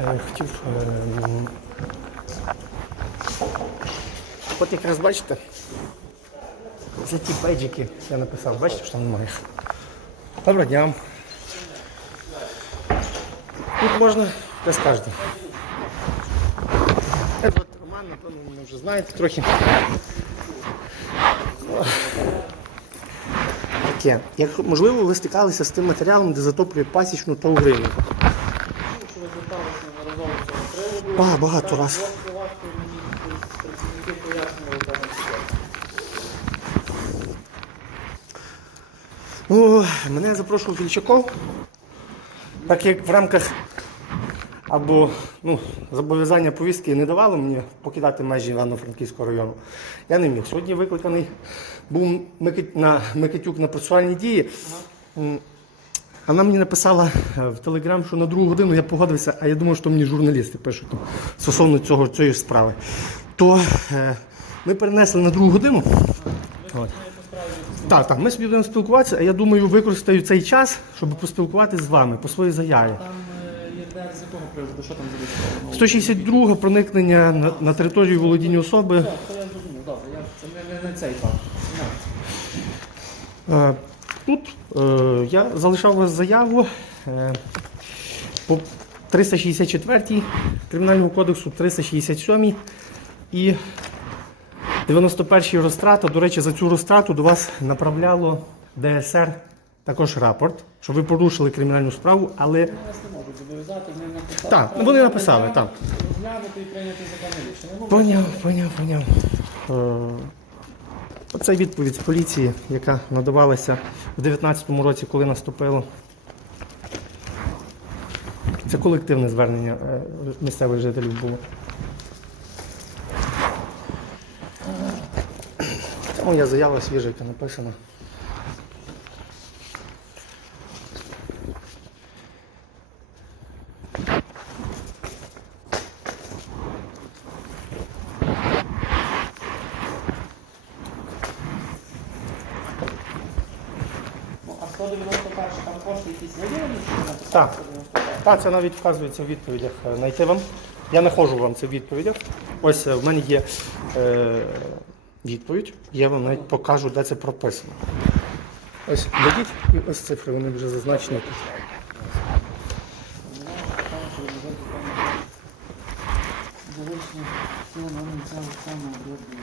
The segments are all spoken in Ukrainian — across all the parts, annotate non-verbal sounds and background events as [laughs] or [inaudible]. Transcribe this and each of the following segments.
Е, Хотів. е, От якраз бачите, це ті пейджики я написав, бачите, що там немає. Доброго дня. Тут можна, де скажете. Едвард Роман, напевно, ви вже знаєте трохи. Таке. Як, можливо, ви стикалися з тим матеріалом, де затоплює пасічну та приводу. Ба- багато раз. О, мене запрошував Вільчаков, так як в рамках або ну, зобов'язання повістки не давало мені покидати межі Івано-Франківського району. Я не міг. Сьогодні викликаний був на Микитюк на процесуальні дії. Вона мені написала е, в Телеграм, що на другу годину я погодився, а я думав, що мені журналісти пишуть там, стосовно цього, цієї справи. То е, ми перенесли на другу годину. От. Так, так, ми собі будемо спілкуватися, а я думаю, використаю цей час, щоб поспілкуватися з вами по своїй заяві. Якого приводу? Що там за 162 проникнення на, на територію володіння особи. Так, то я зрозумів, добре, я, це не, не, не цей факт. Не. Е, Тут е, я залишав вас заяву е, по 364 Кримінального кодексу, 367 і 91 розтрата. До речі, за цю розтрату до вас направляло ДСР також рапорт, що ви порушили кримінальну справу, але нас не можуть зобов'язати, вони написали. Так, ну, вони написали, так. Розглянути і прийняти законне рішення. Ну, Поняв, поняв, поняв. Е, Оце відповідь з поліції, яка надавалася в 2019 році, коли наступило. Це колективне звернення е, місцевих жителів було. Це моя заява свіжа, яка написана. 191 там кошти якісь виділені? Так. 191? Так, це навіть вказується в відповідях. Е, Знайти вам. Я знаходжу вам це в відповідях. Ось е, в мене є е, відповідь. Я вам навіть покажу, де це прописано. Ось дадіть і ось цифри, вони вже зазначені тут. Завершення тіла номер місцевого стану обробки.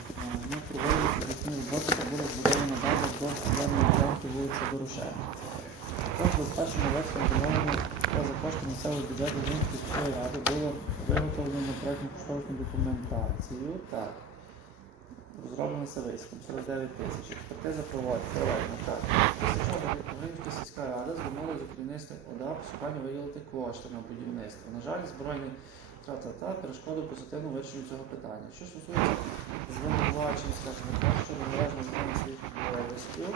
Ми проводили підручні роботи та була збудована база до зеленої ділянки вулиця Дорошена. Також безпечним вектором домовлено та за кошти місцевого бюджету Зінської сільської ради було виготовлено проєктну кошторисну документацію. Так. Розроблено Савицьким, 49 тисяч. Експертиза проведена. Так. Українська сільська рада звернулася до керівництва ОДА шукання виділити кошти на будівництво. На жаль, збройні та-та-та перешкоди позитивно вирішенню цього питання. Що стосується звинувачень, скажімо так, що належно знання своїх обов'язків,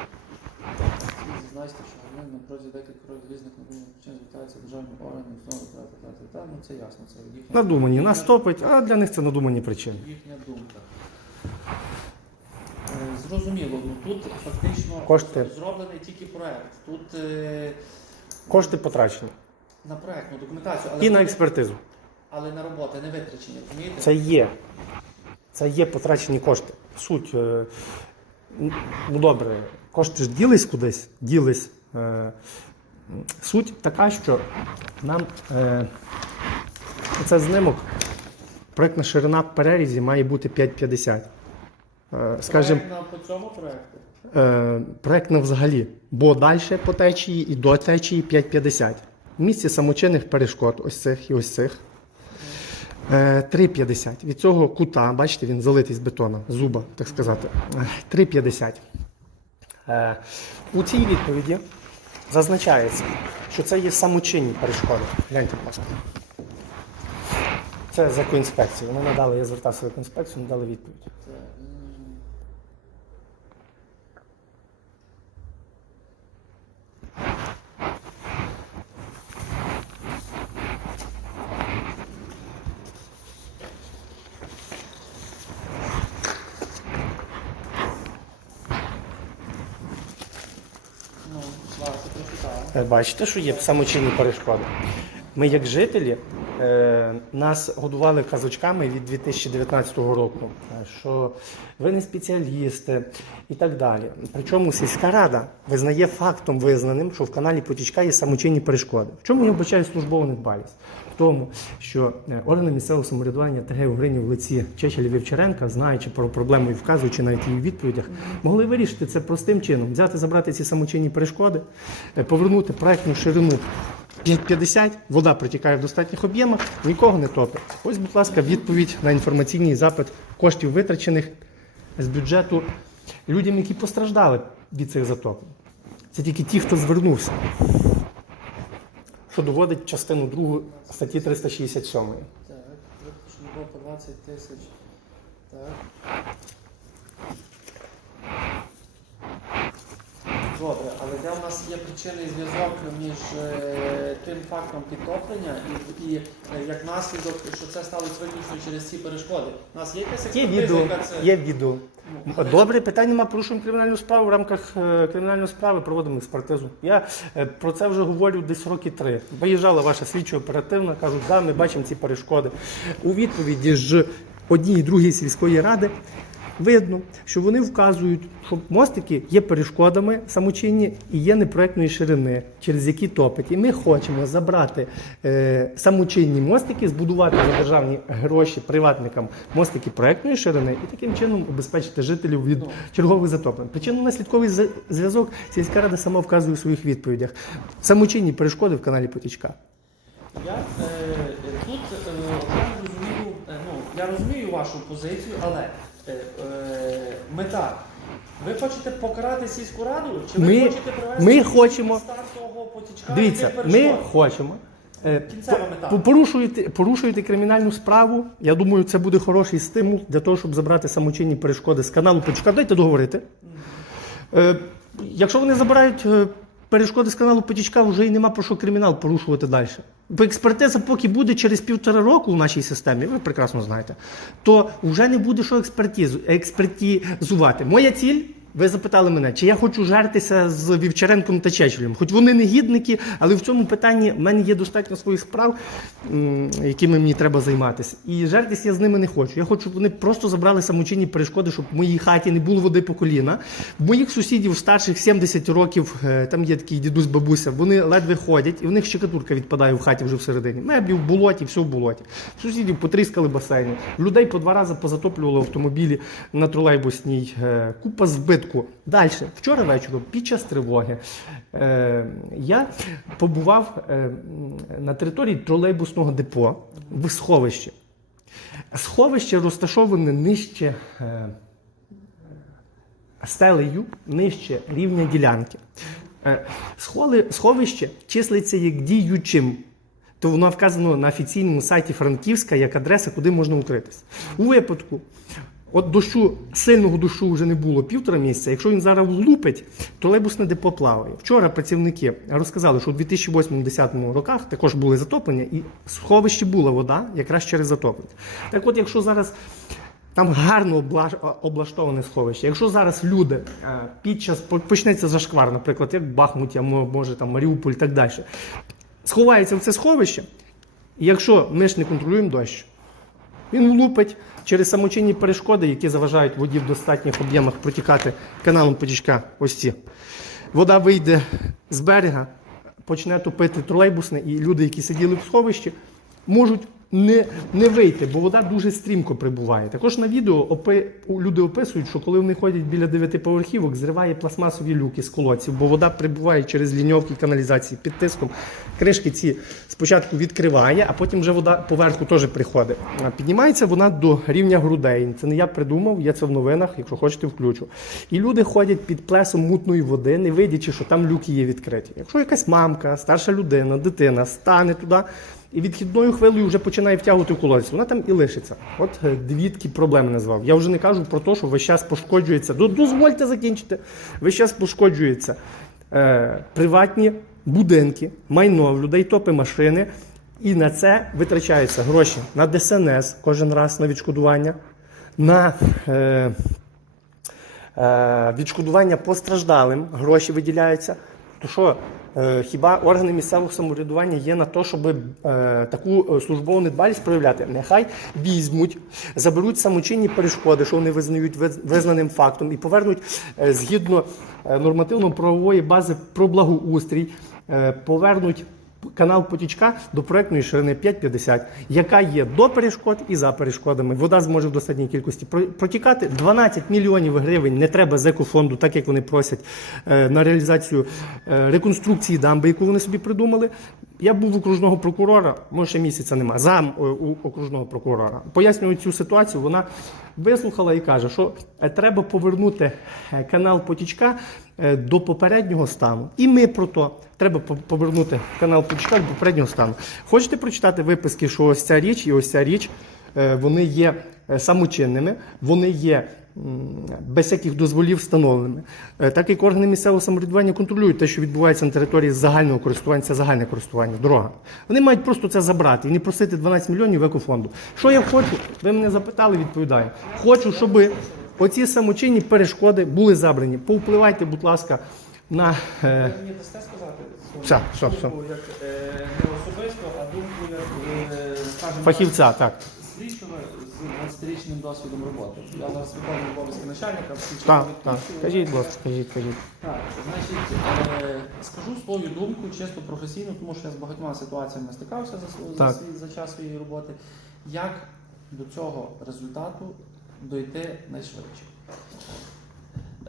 зазначити, що вони на протязі декількох років різних набувних причин звертаються державні органи, установи та-та-та-та. Ну це ясно, це їхня, Надумані, нас топить, а для них це надумані причини. їхня думка. Е, Зрозуміло, ну тут фактично Кошти. зроблений тільки проект. Тут е, Кошти потрачені. на проектну документацію, але, І на експертизу. але на роботи не витрачені, розумієте? Це є. Це є потрачені кошти. Суть. е, Ну добре, кошти ж ділись кудись, ділись. Е, Суть така, що нам е, це знимок, проєктна ширина в перерізі має бути 5,50. Е, Скажімо, по цьому проекту. е, проєктна взагалі, бо далі по течії і до течії 5,50. В місці самочинних перешкод, ось цих і ось цих. Е, 3,50. Від цього кута, бачите, він залитий з бетона, зуба, так сказати. Е, 3,50. Е, У цій відповіді зазначається, що це є самочинні перешкоди. Гляньте, будь. Це за коінспекцію. Вони надали, я звертався в коінспекцію, надали відповідь. Бачите, що є самочинні перешкоди. Ми, як жителі, нас годували казочками від 2019 року, е, що ви не спеціалісти і так далі. Причому сільська рада визнає фактом визнаним, що в каналі Потічка є самочинні перешкоди. В чому я вбачаю службову недбалість? В тому, що е, органи місцевого самоврядування ТГ Угрині в лиці Чечеля Вівчаренка, знаючи про проблему і вказуючи навіть її відповідях, могли вирішити це простим чином: взяти, забрати ці самочинні перешкоди, е, повернути проектну ширину 50, вода протікає в достатніх об'ємах, нікого не топить. Ось, будь ласка, відповідь на інформаційний запит коштів витрачених з бюджету людям, які постраждали від цих затоплень. Це тільки ті, хто звернувся, що доводить частину 2 статті 367. Так, виключно 20 тисяч. Так. Добре, але де в нас є причинний зв'язок між е, тим фактом підтоплення і, і е, як наслідок, що це сталося виключно через ці перешкоди? У нас є якась Є експертиза, відео, яка це... є відео. Ну, Добре, питань немає, порушуємо кримінальну справу. В рамках е, кримінальної справи проводимо експертизу. Я е, про це вже говорю десь роки три. Виїжджала ваша слідчо оперативна, кажуть, да, ми бачимо ці перешкоди. У відповіді ж однієї і другої сільської ради видно, що вони вказують, що мостики є перешкодами самочинні і є непроектної ширини, через які топить. І ми хочемо забрати е, самочинні мостики, збудувати за державні гроші приватникам мостики проектної ширини і таким чином обезпечити жителів від чергових затоплень. Причинно-наслідковий з- зв'язок сільська рада сама вказує у своїх відповідях. Самочинні перешкоди в каналі Потічка. Я е, тут е, я розумію, е, ну, я розумію вашу позицію, але е, е, мета. Ви хочете покарати сільську раду? Чи ви Ми- хочете привести ми хочемо- стартового потічка? Дивіться, який ми хочемо. е, Кінцева по- мета. по- Порушуєте, порушуєте кримінальну справу. Я думаю, це буде хороший стимул для того, щоб забрати самочинні перешкоди з каналу Потічка. Дайте договорити. Е, якщо вони забирають е, перешкоди з каналу Потічка, вже і нема про що кримінал порушувати далі. Бо експертиза, поки буде через півтора року у нашій системі, ви прекрасно знаєте, то вже не буде що експертизу, експертизувати. Моя ціль. Ви запитали мене, чи я хочу жертися з Вівчаренком та Чечелем. Хоч вони негідники, але в цьому питанні в мене є достатньо своїх справ, якими мені треба займатися. І жертись я з ними не хочу. Я хочу, щоб вони просто забрали самочинні перешкоди, щоб в моїй хаті не було води по коліна. В моїх сусідів старших 70 років, е, там є такий дідусь бабуся, вони ледве ходять, і в них щекатурка відпадає в хаті вже всередині. Меблі в болоті, все в болоті. Сусідів потріскали басейни. Людей по два рази позатоплювали автомобілі на тролейбусній. Е, Купа збитку. Далі, вчора вечором, під час тривоги, е, я побував е, на території тролейбусного депо в сховищі. Сховище розташоване нижче е, стелею, нижче рівня ділянки. Е, схоли, сховище числиться як діючим. То воно вказано на офіційному сайті Франківська як адреса, куди можна укритися. У випадку, от дощу, сильного дощу вже не було півтора місяця. Якщо він зараз влупить, тролейбусне депо плаває. Вчора працівники розказали, що у 2008-2010 роках також були затоплення, і в сховищі була вода якраз через затоплення. Так от, якщо зараз там гарно облаштоване сховище. Якщо зараз люди е, під час почнеться зашквар, наприклад, як а може там Маріуполь і так далі, сховаються в це сховище, і якщо ми ж не контролюємо дощ, він влупить через самочинні перешкоди, які заважають воді в достатніх об'ємах протікати каналом потічка. Ось ці. Вода вийде з берега, почне топити тролейбусне, і люди, які сиділи в сховищі, можуть не, не вийти, бо вода дуже стрімко прибуває. Також на відео опи, люди описують, що коли вони ходять біля дев'ятиповерхівок, зриває пластмасові люки з колодців, бо вода прибуває через ліньовки каналізації під тиском. Кришки ці спочатку відкриває, а потім вже вода поверху теж приходить. Піднімається вона до рівня грудей. Це не я придумав, є це в новинах, якщо хочете, включу. І люди ходять під плесом мутної води, не видячи, що там люки є відкриті. Якщо якась мамка, старша людина, дитина стане туди. І відхідною хвилею вже починає втягувати в колодязь. Вона там і лишиться. От е, дві такі проблеми назвав. Я вже не кажу про те, що весь час пошкоджується. Дозвольте закінчити. Весь час пошкоджується е, приватні будинки, майно, в людей топи машини. І на це витрачаються гроші на ДСНС кожен раз на відшкодування, на е, е, відшкодування постраждалим гроші виділяються. То що, хіба органи місцевого самоврядування є на те, щоб е, таку е, службову недбалість проявляти? Нехай візьмуть, заберуть самочинні перешкоди, що вони визнають виз- визнаним фактом, і повернуть е, згідно е, нормативно-правової бази про благоустрій, е, повернуть. Канал потічка до проектної ширини 5,50, яка є до перешкод і за перешкодами. Вода зможе в достатній кількості протікати. 12 мільйонів гривень не треба з екофонду, так як вони просять е, на реалізацію е, реконструкції дамби, яку вони собі придумали. Я був окружного прокурора, може ще місяця нема, зам е, окружного прокурора. Пояснюю цю ситуацію. Вона вислухала і каже, що е, треба повернути е, канал потічка до попереднього стану. І ми про то треба повернути канал потічка до попереднього стану. Хочете прочитати виписки, що ось ця річ і ось ця річ вони є е, самочинними, вони є без всяких дозволів встановленими. Е, Так як органи місцевого самоврядування контролюють те, що відбувається на території загального користування, це загальне користування, дорога. Вони мають просто це забрати і не просити 12 мільйонів екофонду. Що я хочу? Ви мене запитали, відповідаю. Хочу, щоб оці самочинні перешкоди були забрані. Повпливайте, будь ласка, на. Е, мені дасте сказати Все, все, все. як е, не особисто, а думку як, е, скажімо, фахівця, так. Слідчого з 20-річним досвідом роботи. Я зараз виконую обов'язки начальника. всі Так, відділу. так. Кажіть, будь ласка, кажіть, кажіть. Так, значить, е, скажу свою думку чисто професійно, тому що я з багатьма ситуаціями стикався за, св- за, Так. свій, за час своєї роботи. Як до цього результату дойти найшвидше?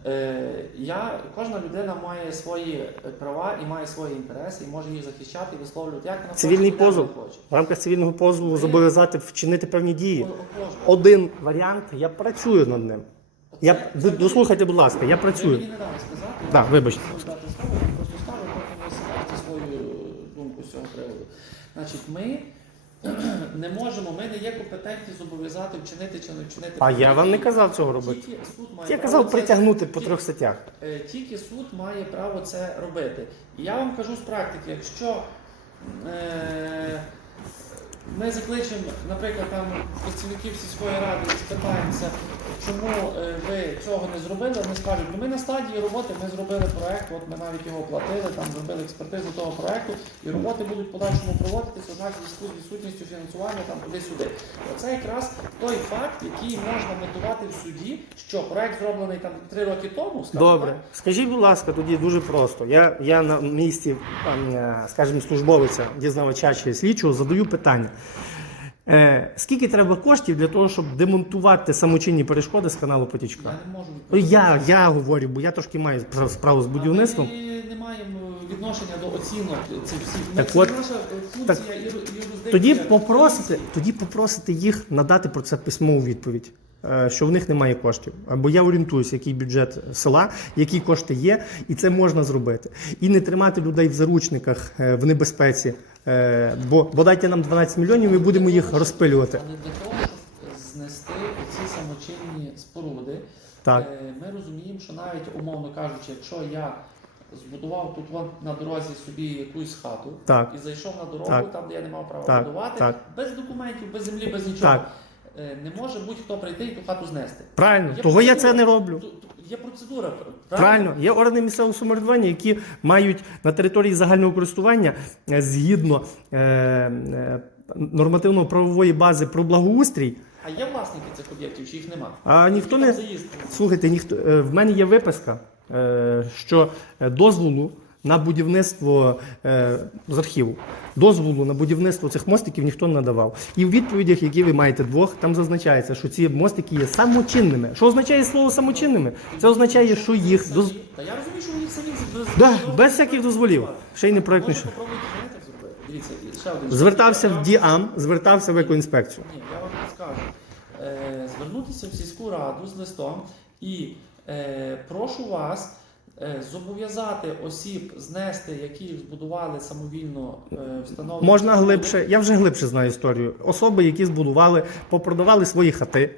Е, я, кожна людина має свої е, права і має свої інтереси, і може їх захищати і висловлювати як вона Цивільний хоче, позов. хоче. В рамках цивільного позову зобов'язати вчинити певні дії. О- Один варіант, я працюю над ним. Я, ви дослухайте, будь ласка, я працюю. мені не дали сказати. Да, вибачте. слово, я просто ставлю, потім ви свою думку з цього приводу. Значить, ми [clears throat] не можемо, ми не є компетентні зобов'язати вчинити чи не вчинити. А я вам не казав цього робити. Тільки суд має Я право казав це- притягнути по трьох статтях. е, Тільки суд має право це робити. І я вам кажу з практики, якщо е, ми закличемо, наприклад, там працівників сільської ради і спитаємося, чому е, ви цього не зробили, вони скажуть, ну ми на стадії роботи, ми зробили проект, от ми навіть його платили, там зробили експертизу того проекту, і роботи будуть в подальшому проводитися, однак зв'язку з відсутністю фінансування там туди-сюди. Оце якраз той факт, який можна мотивувати в суді, що проект зроблений там три роки тому, скажімо Добре. так, Скажіть, будь ласка, тоді дуже просто. Я, я на місці, там, е, скажімо, службовиця, дізнавача чи слідчого задаю питання. Е, скільки треба коштів для того, щоб демонтувати самочинні перешкоди з каналу я Потічка? не можу Ну. Я, я говорю, бо я трошки маю спра- справу з будівництвом. Ми не маємо відношення до оцінок цих всіх. Ми- Так це от- наша функція і юрисдикція. Тоді попросите, тоді попросите їх надати про це письмову відповідь. е, Що в них немає коштів. Бо я орієнтуюся, який бюджет села, які кошти є, і це можна зробити. І не тримати людей в заручниках е, в небезпеці. Е, Бо, бо дайте нам 12 мільйонів, ми будемо їх розпилювати. Але для того, щоб знести ці самочинні споруди, Так. е, ми розуміємо, що навіть умовно кажучи, якщо я збудував тут на дорозі собі якусь хату Так. і зайшов на дорогу, Так. там, де я не мав права Так, будувати, так. без документів, без землі, без нічого. Так. Е, Не може будь-хто прийти і ту хату знести. Правильно, Є того я це процедура. не роблю. Ту- ту- Є процедура. Правильно, є органи місцевого самоврядування, які мають на території загального користування е, згідно е, е, нормативно-правової бази про благоустрій. А є власники цих об'єктів, чи їх нема? А ніхто не заїзд? слухайте, ніхто е, в мене є виписка, е, що е, дозволу на будівництво е, з архіву. Дозволу на будівництво цих мостиків ніхто не надавав. І в відповідях, які ви маєте двох, там зазначається, що ці мостики є самочинними. Що означає слово самочинними? Це означає, що їх доз... Та я розумію, що вони самі без, да, без всяких дозволів. Ще й не зробити. Дивіться, ще один. Звертався в ДІАМ, звертався в екоінспекцію. Ні, я вам скажу. Е, звернутися в сільську раду з листом і е, прошу вас зобов'язати осіб знести, які збудували самовільно е, встановлені. Можна глибше, я вже глибше знаю історію. Особи, які збудували, попродавали свої хати.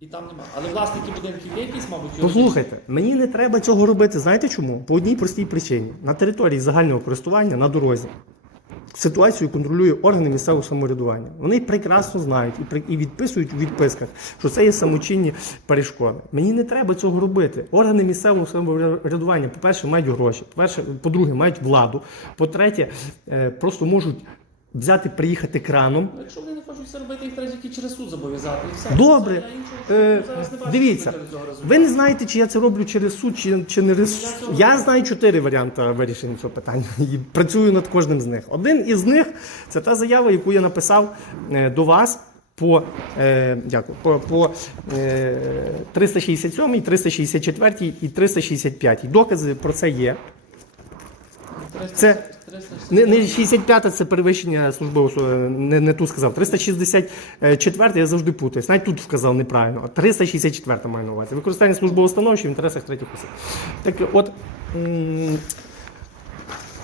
І там немає. Але власники будинків є якісь, мабуть? Послухайте, мені не треба цього робити. Знаєте чому? По одній простій причині: на території загального користування на дорозі ситуацію контролює органи місцевого самоврядування. Вони прекрасно знають і, відписують у відписках, що це є самочинні перешкоди. Мені не треба цього робити. Органи місцевого самоврядування, по-перше, мають гроші. По-перше, по-друге, мають владу. По-третє, е, просто можуть взяти, приїхати краном. Ну, Якщо вони не хочуть це робити, їх треба тільки через суд зобов'язати. І все. Добре. Я іншого Е, зараз не бачу, дивіться, що цього результату. ви не знаєте, чи я це роблю через суд, чи, чи не через суд. Я знаю чотири варіанти вирішення цього питання [laughs] і працюю над кожним з них. Один із них це та заява, яку я написав е, до вас. По, е, дякую, по, по е, 367, 364 і 365. Докази про це є. Це Не, не 65 це перевищення службового е, не, не ту сказав. 364 я завжди путаюсь. Навіть тут вказав неправильно. А 364 маю на увазі. Використання службового становища в інтересах третіх осіб. Так от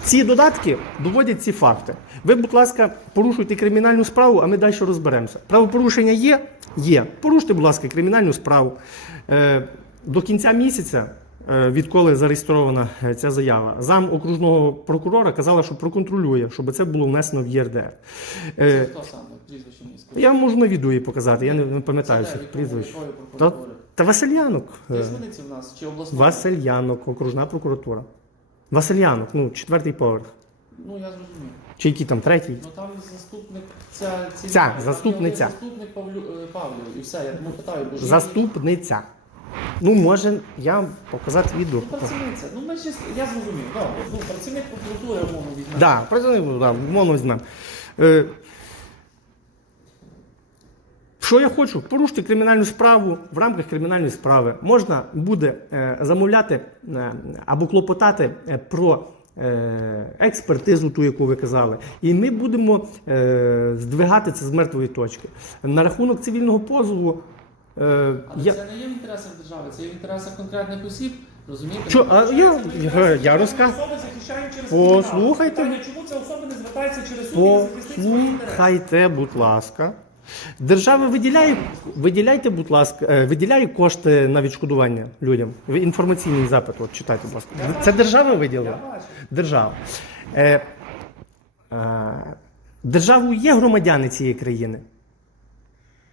ці додатки доводять ці факти. Ви, будь ласка, порушуйте кримінальну справу, а ми далі розберемося. Правопорушення є? Є. Поруште, будь ласка, кримінальну справу. Е, до кінця місяця, відколи зареєстрована е, ця заява, зам окружного прокурора казала, що проконтролює, щоб це було внесено в ЄРДР. Це Е, хто саме? Прізвище скажіть. я можу на відео її показати, я не, пам'ятаю Це цих прізвищ. Та, та Васильянок. е, в нас чи обласна? Васильянок, окружна прокуратура. Васильянок, ну, четвертий поверх. Ну я зрозумів. Чи який там третій? Ну там заступник ця ці- Ця, заступниця. Заступник Павлю е, Павлів і все. Я тому питаю, бо ж Заступниця. Ну, може, я вам показати відео. Ну, працівниця. Ну ми ж я зрозумів. Добре. Ну працівник прокуратури умовно візьме. Да, працівник, да, умовно візьмемо. Е, що я хочу? Порушити кримінальну справу в рамках кримінальної справи. Можна буде е, замовляти е, або клопотати е, про е, експертизу, ту, яку ви казали. І ми будемо е, здвигати це з мертвої точки. На рахунок цивільного позову. Е, Але я, це не є в інтересах держави, це є в інтересах конкретних осіб. Розумієте? Що, а Це я- я- я розказ- Послухайте. Чому ця особа не звертається через суд і захистить свої інтереси? Послухайте, будь ласка. Держава виділяє, виділяйте, будь ласка, е, виділяє кошти на відшкодування людям. Інформаційний запит, от читайте, будь ласка. Це держава виділила? Я. Держава. Е, е, державою є громадяни цієї країни,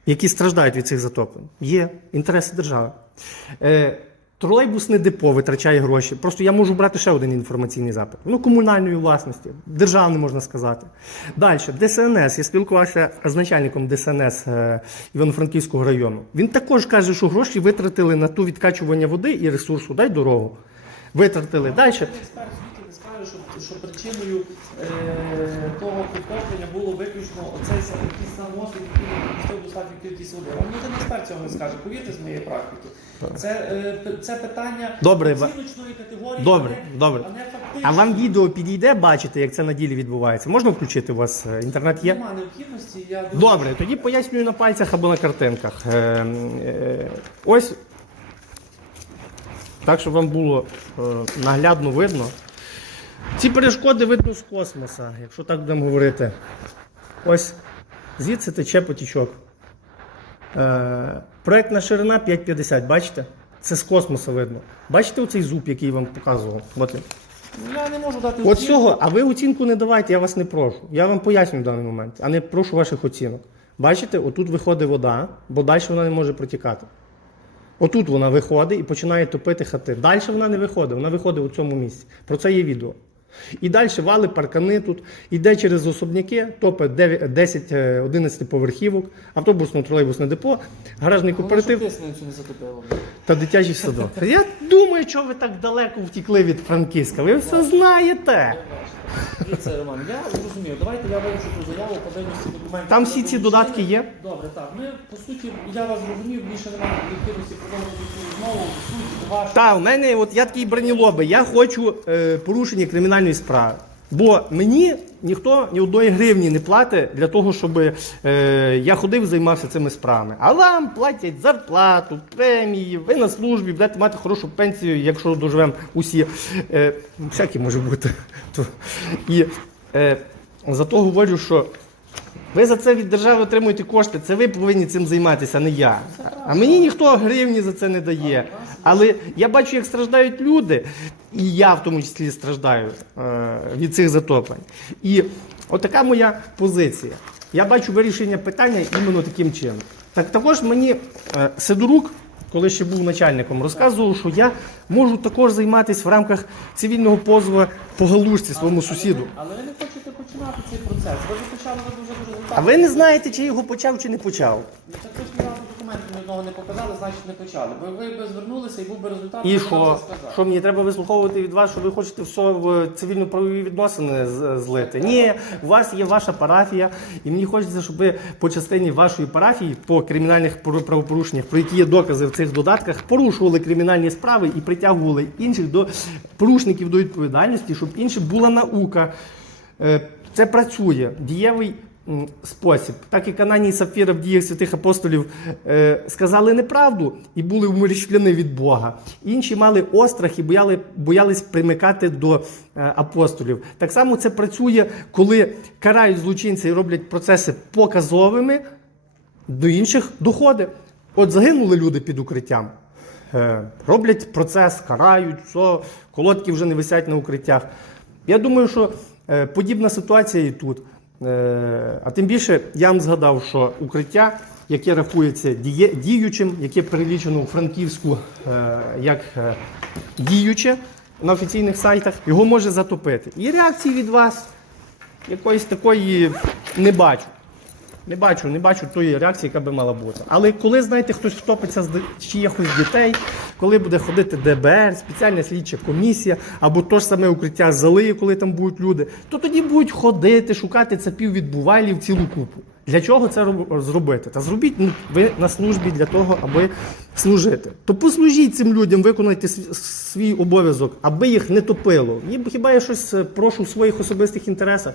які страждають від цих затоплень. Є інтереси держави. Е, тролейбусне депо витрачає гроші. Просто я можу брати ще один інформаційний запит. Ну, комунальної власності, державний можна сказати. Далі, ДСНС. Я спілкувався з начальником ДСНС е, Івано-Франківського району. Він також каже, що гроші витратили на ту відкачування води і ресурсу. Дай дорогу. Витратили. Далі. Що, що причиною е, того підтоплення було виключно оцей якийсь самосуд, який не допустив достатню кількість води. Вам ніхто експерт цього не скаже, повірте з моєї практики. Це, е, це питання Добре, оціночної категорії, Добре, а не, добре. а не фактично. А вам відео підійде бачити, як це на ділі відбувається? Можна включити у вас е, інтернет є? Нема необхідності, я дуже- Добре, тоді пояснюю на пальцях або на картинках. Е, е, ось так, щоб вам було е, наглядно видно. Ці перешкоди видно з космоса, якщо так будемо говорити. Ось звідси тече потічок. Е, проектна ширина 5,50, бачите? Це з космоса видно. Бачите оцей зуб, який я вам показував? От. Я не можу дати От цього, а ви оцінку не давайте, я вас не прошу. Я вам поясню в даний момент, а не прошу ваших оцінок. Бачите, отут виходить вода, бо далі вона не може протікати. Отут вона виходить і починає топити хати. Далі вона не виходить, вона виходить у цьому місці. Про це є відео. І далі вали паркани тут, іде через особняки, топе 10-11 поверхівок, автобусно-тролейбусне депо, гаражний кооператив. та дитячий садок. Я думаю, що ви так далеко втікли від Франківська. Ви все знаєте. Дивіться, Роман, я зрозумів. Давайте я вивчу ту заяву, подивлюсь всі документи. Там всі ці додатки є? Добре, так. Ми, по суті, я вас зрозумів, більше немає необхідності продовжувати цю розмову. Суть ваша. Та, у мене от я такий бронілоби. Я хочу е, порушення кримінальної справи. Бо мені ніхто ні одної гривні не платить для того, щоб е, я ходив займався цими справами. А вам платять зарплату, премії, ви на службі, будете мати хорошу пенсію, якщо доживемо усі. Е, всякі може бути. [laughs] І е, зато говорю, що Ви за це від держави отримуєте кошти. Це ви повинні цим займатися, а не я. А мені ніхто гривні за це не дає. Але я бачу, як страждають люди, і я в тому числі страждаю е, від цих затоплень. І отака моя позиція. Я бачу вирішення питання іменно таким чином. Так також мені е, Сидорук, коли ще був начальником, розказував, що я можу також займатися в рамках цивільного позову по галушці своєму сусіду. Але ви не хочете починати цей процес. Ви вже почали ви дуже дуже результат. А ви не знаєте, чи його почав, чи не почав. Ну, так ви ж ні разу документів ні одного не показали, значить не почали. Ви, ви би звернулися і був би результат, І б що? це сказали. Що мені треба вислуховувати від вас, що ви хочете все в цивільно-правові відносини з- злити? Ні, у вас є ваша парафія, і мені хочеться, щоб ви по частині вашої парафії по кримінальних пор- правопорушеннях, про які є докази в цих додатках, порушували кримінальні справи і притягували інших до порушників до відповідальності, щоб інше була наука. Е, Це працює дієвий спосіб. Так як Ананій Сапфіра в діях святих апостолів е, сказали неправду і були умерщвлені від Бога. Інші мали острах і бояли, боялись примикати до е, апостолів. Так само це працює, коли карають злочинця і роблять процеси показовими, до інших доходить. От загинули люди під укриттям. Е, Роблять процес, карають, все, колодки вже не висять на укриттях. Я думаю, що подібна ситуація і тут. Е, А тим більше я вам згадав, що укриття, яке рахується діючим, яке перелічено у Франківську е, як е, діюче на офіційних сайтах, його може затопити. І реакції від вас якоїсь такої не бачу. Не бачу, не бачу тої реакції, яка би мала бути. Але коли, знаєте, хтось втопиться з чиїхось дітей, коли буде ходити ДБР, спеціальна слідча комісія, або то ж саме укриття зали, коли там будуть люди, то тоді будуть ходити, шукати цапів від бувайлів цілу купу. Для чого це зробити? Та зробіть ну, ви на службі для того, аби служити. То послужіть цим людям, виконайте свій, обов'язок, аби їх не топило. Хіба я щось е, прошу в своїх особистих інтересах?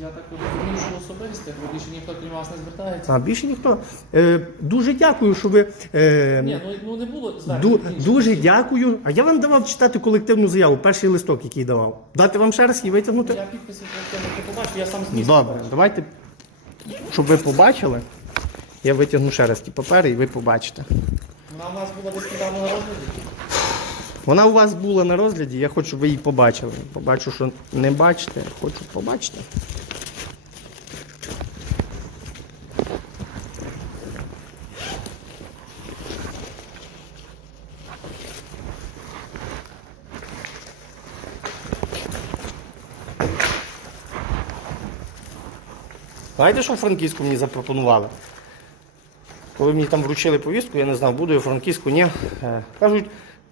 Я так розумію, що особисте, бо більше ніхто крім вас не звертається. А більше ніхто. Е, дуже дякую, що ви. Е, Ні, ну, ну не було інших. дуже дякую. А я вам давав читати колективну заяву, перший листок, який давав. Дати вам ще раз її витягнути? Я підписи не побачив, я сам зміст. Добре, давайте, щоб ви побачили. Я витягну ще раз ті папери і ви побачите. Вона у вас була десь недавно на розгляді. Вона у вас була на розгляді, я хочу, щоб ви її побачили. Побачу, що не бачите, хочу побачити. Знаєте, що в Франківську мені запропонували? Коли мені там вручили повістку, я не знав, буду я в Франківську, ні. Е, Кажуть,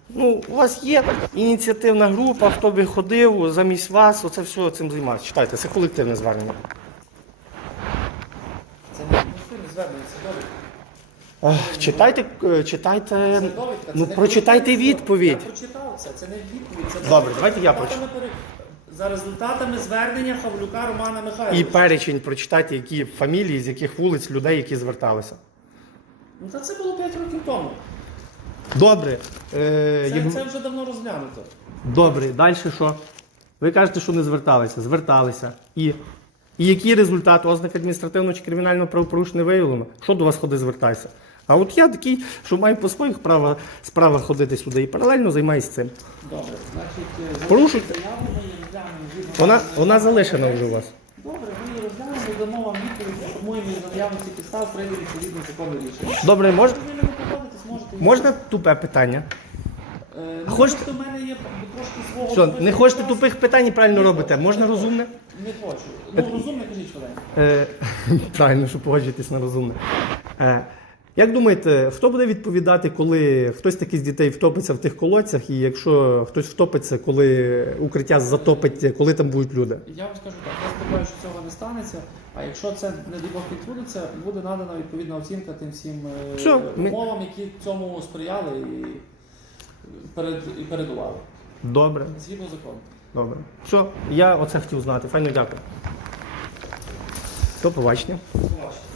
ну, у вас є така ініціативна група, хто би ходив замість вас, оце все цим займається. Читайте, це колективне звернення. Це не не звернення, це довідка. Е, Читайте, е, читайте. Це довідка. Ну, прочитайте відповідь. Я прочитав це, це не відповідь. Це Добре, давайте я пере- За результатами звернення Хавлюка Романа І перечень прочитайте, які фамілії, з яких вулиць людей, які зверталися. Ну та це було 5 років тому. Добре. Е, Це, як- це вже давно розглянуто. Добре, далі що? Ви кажете, що не зверталися. Зверталися. І, і який результат? Ознак адміністративного чи кримінального правопорушення виявлено? Що до вас ходи звертайся? А от я такий, що маю по своїх права, справах ходити сюди і паралельно займаюся цим. Добре, значить, е, Порушуйте. заяву ми Вона, вона залишена вже у вас. Добре, ми її розглянемо, дамо вам відповідь, інформуємо її за наявності підстав, прийде відповідно законне рішення. Добре, мож, Якщо ви не погодитесь, можете її- можна тупе питання? Е, ну, Хочете- просто в мене є трошки свого... Що, не хочете тупих питань і правильно Не робите? Можна не розумне? Не хочу. Ну, розумне, кажіть швиденько. Е, [laughs] правильно, що погоджуєтесь на розумне. Е, як думаєте, хто буде відповідати, коли хтось таки з дітей втопиться в тих колодцях, і якщо хтось втопиться, коли укриття затопить, коли там будуть люди? Я вам скажу так, я сподіваюся, що цього не станеться. А якщо це не дай Бог відбудеться, буде надана відповідна оцінка тим всім е, Все, ми- умовам, які цьому сприяли і, перед, і передували. Добре, Згідно закону. добре. Все, я оце хотів знати. Файно дякую. До побачення. Побачите.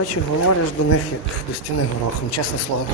Коротше, говориш до них як до стіни горохом, чесне слово.